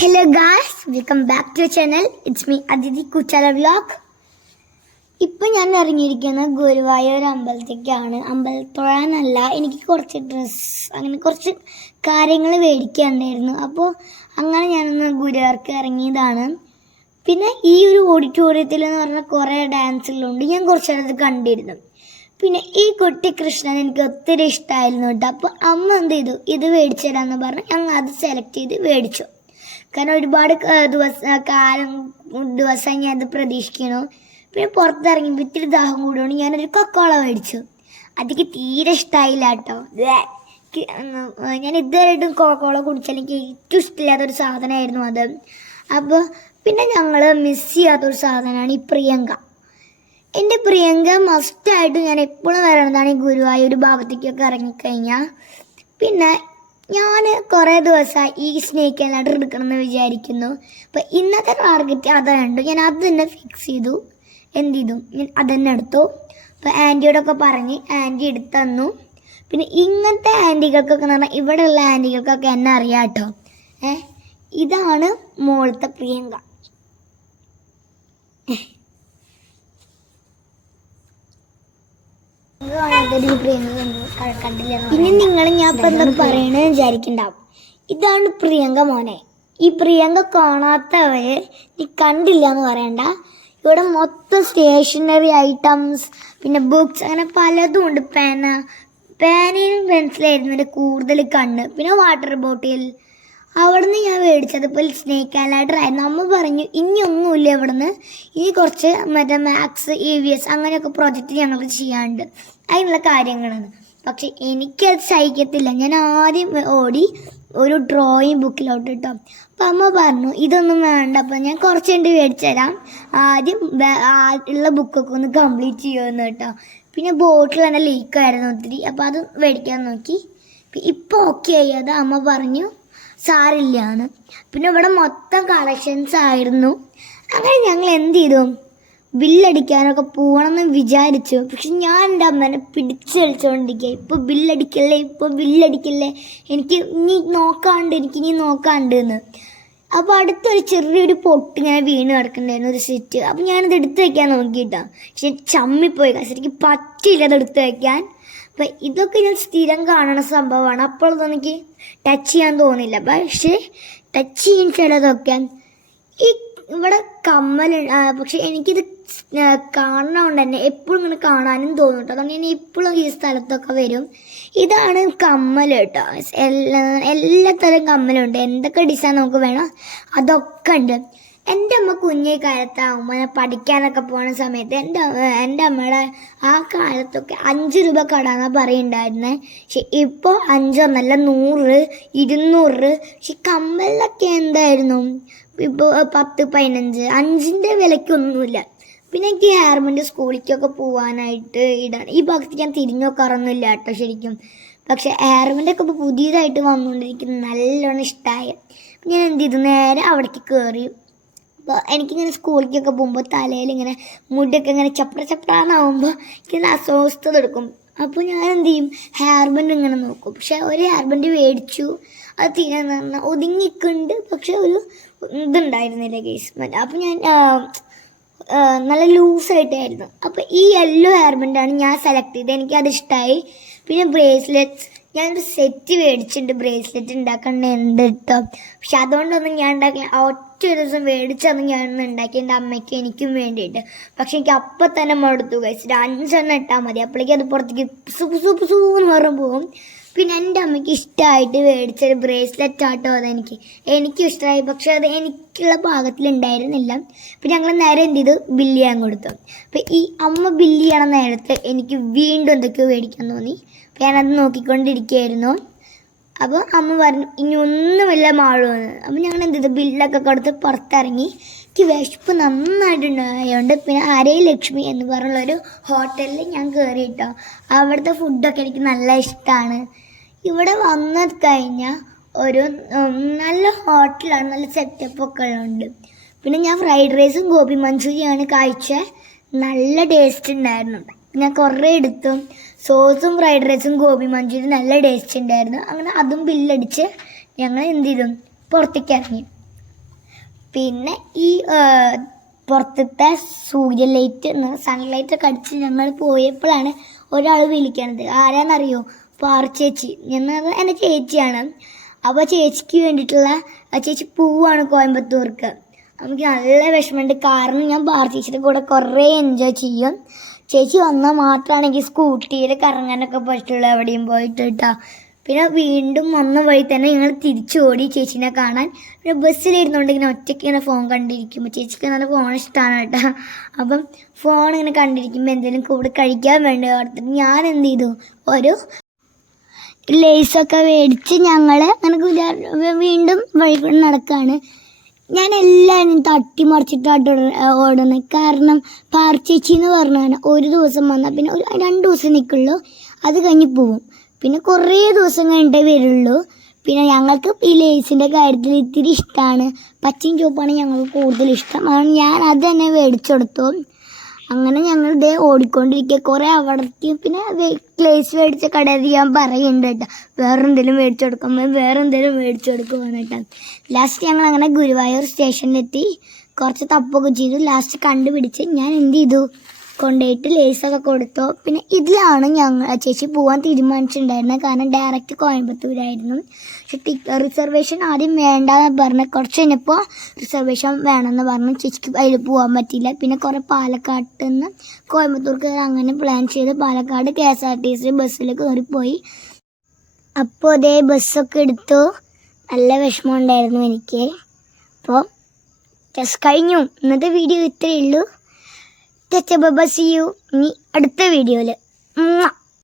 Hello guys, welcome back to the channel. It's me Aditi Kuchala Vlog. ഇപ്പോൾ ഞാൻ ഇറങ്ങിയിരിക്കുന്നത് ഗുരുവായൂർ അമ്പലത്തേക്കാണ്. അമ്പലത്തൊഴാനല്ല, എനിക്ക് കുറച്ച് ഡ്രസ്സ് അങ്ങനെ കുറച്ച് കാര്യങ്ങൾ മേടിക്കാനുണ്ടായിരുന്നു. അപ്പോൾ അങ്ങനെ ഞാനൊന്ന് ഗുരുവായൂർക്ക് ഇറങ്ങിയതാണ്. പിന്നെ ഈ ഒരു ഓഡിറ്റോറിയത്തിൽ എന്ന് പറഞ്ഞാൽ കുറേ ഡാൻസുകളുണ്ട്. ഞാൻ കുറച്ചത് കണ്ടിരുന്നു. പിന്നെ ഈ കുട്ടി കൃഷ്ണൻ എനിക്ക് ഒത്തിരി ഇഷ്ടമായിരുന്നു കേട്ടോ. അപ്പോൾ അമ്മ എന്ത് ചെയ്തു, ഇത് മേടിച്ചു തരാമെന്ന് പറഞ്ഞ് ഞങ്ങൾ അത് സെലക്ട് ചെയ്ത് മേടിച്ചു. കാരണം ഒരുപാട് ദിവസം ഞാൻ അത് പ്രതീക്ഷിക്കണു. പിന്നെ പുറത്തിറങ്ങിയപ്പോൾ ഇത്തിരി ദാഹം കൂടുകൊണ്ട് ഞാനൊരു കൊക്കോള മേടിച്ചു. അതൊക്കെ തീരെ ഇഷ്ടമായില്ല കേട്ടോ. ഞാൻ ഇതുവരെയായിട്ടും കൊക്കോള കുടിച്ചാൽ എനിക്ക് ഏറ്റവും ഇഷ്ടമില്ലാത്തൊരു സാധനമായിരുന്നു അത്. അപ്പോൾ പിന്നെ ഞങ്ങൾ മിസ് ചെയ്യാത്തൊരു സാധനമാണ് ഈ പ്രിയങ്ക. എൻ്റെ പ്രിയങ്ക മസ്റ്റായിട്ട് ഞാൻ എപ്പോഴും വരണതാണ് ഈ ഗുരുവായൂർ ഭാഗത്തേക്കൊക്കെ ഇറങ്ങിക്കഴിഞ്ഞാൽ. പിന്നെ ഞാൻ കുറേ ദിവസമായി ഈ സ്നേക്ക് ലാഡർ എടുക്കണമെന്ന് വിചാരിക്കുന്നു. അപ്പോൾ ഇന്നത്തെ ടാർഗറ്റ് അതാണ്. ഞാൻ അത് തന്നെ ഫിക്സ് ചെയ്തു. എന്ത് ചെയ്തു, ഞാൻ അതന്നെ എടുത്തു. അപ്പോൾ ആൻറ്റിയോടൊക്കെ പറഞ്ഞ് ആൻറ്റി എടുത്തു തന്നു. പിന്നെ ഇങ്ങനത്തെ ആൻറ്റികൾക്കൊക്കെ എന്ന് പറഞ്ഞാൽ ഇവിടെയുള്ള ആൻറ്റികൾക്കൊക്കെ എന്നെ അറിയാം കേട്ടോ. ഇതാണ് മോളത്തെ പ്രിയങ്ക. പിന്നെ നിങ്ങൾ ഞാൻ ഇപ്പം എന്താ പറയണെന്ന് വിചാരിക്കണ്ടാവും. ഇതാണ് പ്രിയങ്ക മോനെ. ഈ പ്രിയങ്ക കാണാത്തവര് നീ കണ്ടില്ല എന്ന് പറയണ്ട. ഇവിടെ മൊത്തം സ്റ്റേഷനറി ഐറ്റംസ്, പിന്നെ ബുക്സ്, അങ്ങനെ പലതും ഉണ്ട്. പേനയും പെൻസിലായിരുന്നു കൂടുതൽ കണ്ണ്. പിന്നെ വാട്ടർ ബോട്ടിൽ അവിടെ നിന്ന് ഞാൻ മേടിച്ചത് ഇപ്പോൾ സ്നേക്ക് ആൻഡ് ലാഡർ ആയിരുന്നു. അമ്മ പറഞ്ഞു ഇനി ഒന്നുമില്ല ഇവിടെ നിന്ന്, ഇനി കുറച്ച് മറ്റേ മാത്സ് EVS അങ്ങനെയൊക്കെ പ്രൊജക്റ്റ് ഞങ്ങൾക്ക് ചെയ്യാനുണ്ട്, അതിനുള്ള കാര്യങ്ങളാണ്. പക്ഷെ എനിക്കത് സഹിക്കത്തില്ല. ഞാൻ ആദ്യം ഓടി ഒരു ഡ്രോയിങ് ബുക്കിലോട്ട് ഇട്ടോ. അപ്പം അമ്മ പറഞ്ഞു ഇതൊന്നും വേണ്ട, അപ്പം ഞാൻ കുറച്ച് കണ്ട് മേടിച്ചു തരാം, ആദ്യം ഉള്ള ബുക്കൊക്കെ ഒന്ന് കംപ്ലീറ്റ് ചെയ്യുമെന്ന് കേട്ടോ. പിന്നെ ബോട്ടിൽ തന്നെ ലീക്കായിരുന്നു ഒത്തിരി, അപ്പോൾ അത് മേടിക്കാൻ നോക്കി. ഇപ്പോൾ ഓക്കെ ആയത് അമ്മ പറഞ്ഞു സാരില്ലാന്ന്. പിന്നെ ഇവിടെ മൊത്തം കളക്ഷൻസ് ആയിരുന്നു. അങ്ങനെ ഞങ്ങൾ എന്ത് ചെയ്തു, ബില്ലടിക്കാനൊക്കെ പോകണമെന്ന് വിചാരിച്ചു. പക്ഷെ ഞാൻ എൻ്റെ അമ്മേനെ പിടിച്ച് കളിച്ചുകൊണ്ടിരിക്കുക. ഇപ്പോൾ ബില്ലടിക്കല്ലേ, എനിക്ക് ഇനി നോക്കാണ്ട് എന്ന്. അപ്പോൾ അടുത്തൊരു ചെറിയൊരു പൊട്ട് ഇങ്ങനെ വീണ് കിടക്കണ്ടായിരുന്നു, ഒരു സെറ്റ്. അപ്പോൾ ഞാനത് എടുത്ത് വയ്ക്കാൻ നോക്കിയിട്ടാ. പക്ഷെ ചമ്മിപ്പോയി, ശരിക്കും പറ്റില്ല അത് എടുത്ത് വയ്ക്കാൻ. അപ്പം ഇതൊക്കെ ഞാൻ സ്ഥിരം കാണുന്ന സംഭവമാണ്. അപ്പോഴൊന്നും എനിക്ക് ടച്ച് ചെയ്യാൻ തോന്നില്ല. പക്ഷേ ടച്ച് ചെയ്യാൻ ചിലതൊക്കെ ഈ ഇവിടെ കമ്മൽ. പക്ഷെ എനിക്കിത് കാണുന്നതുകൊണ്ട് തന്നെ എപ്പോഴും ഇങ്ങനെ കാണാനും തോന്നും കേട്ടോ. അതുകൊണ്ട് ഞാൻ ഇപ്പോഴും ഈ സ്ഥലത്തൊക്കെ വരും. ഇതാണ് കമ്മൽ കേട്ടോ. എല്ലാ തരം കമ്മലുണ്ട്. എന്തൊക്കെ ഡിസൈൻ നമുക്ക് വേണം അതൊക്കെ ഉണ്ട്. എൻ്റെ അമ്മ കുഞ്ഞേ കാലത്താകുമ്പോൾ ഞാൻ പഠിക്കാനൊക്കെ പോകുന്ന സമയത്ത് എൻ്റെ അമ്മയുടെ ആ കാലത്തൊക്കെ 5 രൂപ കടാന്നാ പറയുണ്ടായിരുന്നത്. പക്ഷെ ഇപ്പോൾ 5 ഒന്നല്ല, 100, 200. പക്ഷെ കമ്മലിലൊക്കെ എന്തായിരുന്നു ഇപ്പോൾ 10, 15, 5ൻ്റെ വിലയ്ക്കൊന്നുമില്ല. പിന്നെ എനിക്ക് ഹെയർബാൻഡ് സ്കൂളിലേക്കൊക്കെ പോകാനായിട്ട് ഇടാണ്. ഈ ഭാഗത്ത് ഞാൻ തിരിഞ്ഞു നോക്കാറൊന്നുമില്ല കേട്ടോ ശരിക്കും. പക്ഷെ ഹെയർബാൻഡൊക്കെ ഇപ്പോൾ പുതിയതായിട്ട് വന്നുകൊണ്ടിരിക്കുന്നത് നല്ലോണം ഇഷ്ടമായി. ഞാൻ എന്ത് ചെയ്തു, നേരെ അവിടേക്ക് കയറി. അപ്പോൾ എനിക്കിങ്ങനെ സ്കൂളിലേക്കൊക്കെ പോകുമ്പോൾ തലയിൽ ഇങ്ങനെ മുടിയൊക്കെ ഇങ്ങനെ ചപ്രാന്നാവുമ്പോൾ എനിക്കിങ്ങനെ അസ്വസ്ഥത എടുക്കും. അപ്പോൾ ഞാൻ എന്ത് ചെയ്യും, ഹെയർ ബാൻഡ് ഇങ്ങനെ നോക്കും. പക്ഷെ ഒരു ഹെയർ ബാൻഡ് മേടിച്ചു, അത് തീരെ ഒതുങ്ങിക്കുണ്ട്. പക്ഷെ ഒരു ഇതുണ്ടായിരുന്നില്ല കേസ്. അപ്പോൾ ഞാൻ നല്ല ലൂസായിട്ടായിരുന്നു. അപ്പോൾ ഈ യെല്ലോ ഹെയർ ബാൻഡാണ് ഞാൻ സെലക്ട് ചെയ്തത്. എനിക്കത് ഇഷ്ടമായി. പിന്നെ ബ്രേസ്ലെറ്റ്സ്, ഞാനൊരു സെറ്റ് മേടിച്ചിട്ടുണ്ട്, ബ്രേസ്ലെറ്റ് ഉണ്ടാക്കണ്ടുണ്ട് കേട്ടോ. പക്ഷെ അതുകൊണ്ടൊന്നും ഞാൻ ഉണ്ടാക്കില്ല. ഒറ്റ ഒരു ദിവസം മേടിച്ചൊന്നും ഞാനൊന്നും ഉണ്ടാക്കി എൻ്റെ അമ്മയ്ക്കും എനിക്കും വേണ്ടിയിട്ട്. പക്ഷെ എനിക്ക് അപ്പം തന്നെ മടുത്തു കഴിച്ചിട്ട് 5 ഇട്ടാൽ മതി, അപ്പോഴേക്കും അത് പുറത്തേക്ക് സൂന്ന് പറഞ്ഞ് പോകും. പിന്നെ എൻ്റെ അമ്മയ്ക്ക് ഇഷ്ടമായിട്ട് മേടിച്ചൊരു ബ്രേസ്ലെറ്റ് ആട്ടോ എനിക്കും ഇഷ്ടമായി. പക്ഷെ അത് എനിക്കുള്ള പാകത്തിലുണ്ടായിരുന്നില്ല. അപ്പോൾ ഞങ്ങൾ നേരെ എന്ത് ചെയ്തു, ബില്ല് ചെയ്യാൻ കൊടുത്തു. അപ്പോൾ ഈ അമ്മ ബില്ല് ചെയ്യണ നേരത്ത് എനിക്ക് വീണ്ടും എന്തൊക്കെയോ മേടിക്കാൻ തോന്നി. അപ്പോൾ ഞാനത് നോക്കിക്കൊണ്ടിരിക്കുകയായിരുന്നു. അപ്പോൾ അമ്മ പറഞ്ഞു ഇനി ഒന്നുമില്ല മാളുമെന്ന്. അപ്പോൾ ഞങ്ങൾ എന്ത് ചെയ്തു, ബില്ലൊക്കെ കൊടുത്ത് പുറത്തിറങ്ങി. എനിക്ക് വിശപ്പ് നന്നായിട്ടുണ്ടായതുകൊണ്ട് പിന്നെ ലക്ഷ്മി എന്ന് പറഞ്ഞുള്ളൊരു ഹോട്ടലിൽ ഞാൻ കയറി കേട്ടോ. അവിടുത്തെ ഫുഡൊക്കെ എനിക്ക് നല്ല ഇഷ്ടമാണ്. ഇവിടെ വന്നു കഴിഞ്ഞാൽ ഒരു നല്ല ഹോട്ടലാണ്, നല്ല സെറ്റപ്പൊക്കെ ഉണ്ട്. പിന്നെ ഞാൻ ഫ്രൈഡ് റൈസും ഗോബി മഞ്ചൂരിയാണ് കഴിച്ചത്. നല്ല ടേസ്റ്റ് ഉണ്ടായിരുന്നു. ഞാൻ കുറേ എടുത്തു. സോസും ഫ്രൈഡ് റൈസും ഗോബി മഞ്ചൂരിയും നല്ല ടേസ്റ്റ് ഉണ്ടായിരുന്നു. അങ്ങനെ അതും ബില്ലടിച്ച് ഞങ്ങൾ എന്ത് ചെയ്തു, പുറത്തേക്ക് ഇറങ്ങി. പിന്നെ ഈ പുറത്തത്തെ സൂര്യ ലൈറ്റ് സൺലൈറ്റൊക്കെ അടിച്ച് ഞങ്ങൾ പോയപ്പോഴാണ് ഒരാൾ വിളിക്കണത്. ആരാന്നറിയോ? പാർച്ചേച്ചി. എന്നാൽ എൻ്റെ ചേച്ചിയാണ്. അപ്പോൾ ചേച്ചിക്ക് വേണ്ടിയിട്ടുള്ള ചേച്ചി പോവാണ് കോയമ്പത്തൂർക്ക്. നമുക്ക് നല്ല വിഷമമുണ്ട്, കാരണം ഞാൻ പാർച്ചേച്ചിയുടെ കൂടെ കുറേ എൻജോയ് ചെയ്യും. ചേച്ചി വന്നാൽ മാത്രമാണ് എനിക്ക് സ്കൂട്ടിയിൽ കറങ്ങാനൊക്കെ പറ്റുള്ളൂ, എവിടെയും പോയിട്ട് കേട്ടോ. പിന്നെ വീണ്ടും വന്ന വഴി തന്നെ ഞങ്ങൾ തിരിച്ചോടി ചേച്ചീനെ കാണാൻ. പിന്നെ ബസ്സിലിരുന്നുകൊണ്ട് ഇങ്ങനെ ഒറ്റയ്ക്ക് ഇങ്ങനെ ഫോൺ കണ്ടിരിക്കുമ്പോൾ, ചേച്ചിക്ക് നല്ല ഫോൺ ഇഷ്ടമാണ് കേട്ടോ. അപ്പം ഫോൺ ഇങ്ങനെ കണ്ടിരിക്കുമ്പോൾ എന്തെങ്കിലും കൂടെ കഴിക്കാൻ വേണ്ടി ഓർത്തിട്ട് ഞാൻ എന്ത് ചെയ്തു, ഒരു ലേസൊക്കെ മേടിച്ച് ഞങ്ങൾ അങ്ങനെ വീണ്ടും വഴി കൂടെ നടക്കുകയാണ്. ഞാൻ എല്ലാവരും തട്ടിമറിച്ചിട്ടാണ് ഓടുന്നത്. കാരണം പാർച്ചേച്ചി എന്ന് പറഞ്ഞാൽ ഒരു ദിവസം വന്നാൽ പിന്നെ ഒരു 2 ദിവസം നിൽക്കുള്ളൂ, അത് കഴിഞ്ഞ് പോവും. പിന്നെ കുറേ ദിവസം കഴിഞ്ഞിട്ടേ വരുള്ളൂ. പിന്നെ ഞങ്ങൾക്ക് ഈ ലേസിൻ്റെ കാര്യത്തിൽ ഇത്തിരി ഇഷ്ടമാണ്. പച്ചയും ചുവപ്പാണ് ഞങ്ങൾക്ക് കൂടുതൽ ഇഷ്ടം. അതുകൊണ്ട് ഞാൻ അത് തന്നെ മേടിച്ചെടുത്തു. അങ്ങനെ ഞങ്ങൾ ഇതേ ഓടിക്കൊണ്ടിരിക്കുക. കുറേ അവിടേക്ക് പിന്നെ ലേസ് മേടിച്ച കടയിൽ ഞാൻ പറയുന്നുണ്ട് കേട്ടോ, വേറെ എന്തെങ്കിലും മേടിച്ചെടുക്കുമ്പോൾ വേറെ എന്തെങ്കിലും മേടിച്ചെടുക്കുവാണ് കേട്ടോ. ലാസ്റ്റ് ഞങ്ങൾ അങ്ങനെ ഗുരുവായൂർ സ്റ്റേഷനിലെത്തി, കുറച്ച് തപ്പൊക്കെ ചെയ്തു. ലാസ്റ്റ് കണ്ടുപിടിച്ച് ഞാൻ എന്ത് ചെയ്തു, കൊണ്ടുപോയിട്ട് ലേസൊക്കെ കൊടുത്തു. പിന്നെ ഇതിലാണ് ചേച്ചി പോകാൻ തീരുമാനിച്ചിട്ടുണ്ടായിരുന്നത്, കാരണം ഡയറക്റ്റ് കോയമ്പത്തൂരായിരുന്നു. പക്ഷെ റിസർവേഷൻ ആദ്യം വേണ്ടെന്ന് പറഞ്ഞ് കുറച്ച് കഴിഞ്ഞപ്പോൾ റിസർവേഷൻ വേണമെന്ന് പറഞ്ഞു. ചേച്ചിക്ക് അതിൽ പോകാൻ പറ്റിയില്ല. പിന്നെ കുറേ പാലക്കാട്ട് നിന്ന് കോയമ്പത്തൂർക്ക് അങ്ങനെ പ്ലാൻ ചെയ്ത് പാലക്കാട് KSRTC ബസ്സിൽ കയറിപ്പോയി. അപ്പോൾ അതേ ബസ്സൊക്കെ എടുത്തു. നല്ല വിഷമം ഉണ്ടായിരുന്നു എനിക്ക്. അപ്പോൾ ജസ്റ്റ് കഴിഞ്ഞു. ഇന്നത്തെ വീഡിയോ ഇത്രയേ ഉള്ളൂ. See you ഇനി അടുത്ത വീഡിയോയിൽ.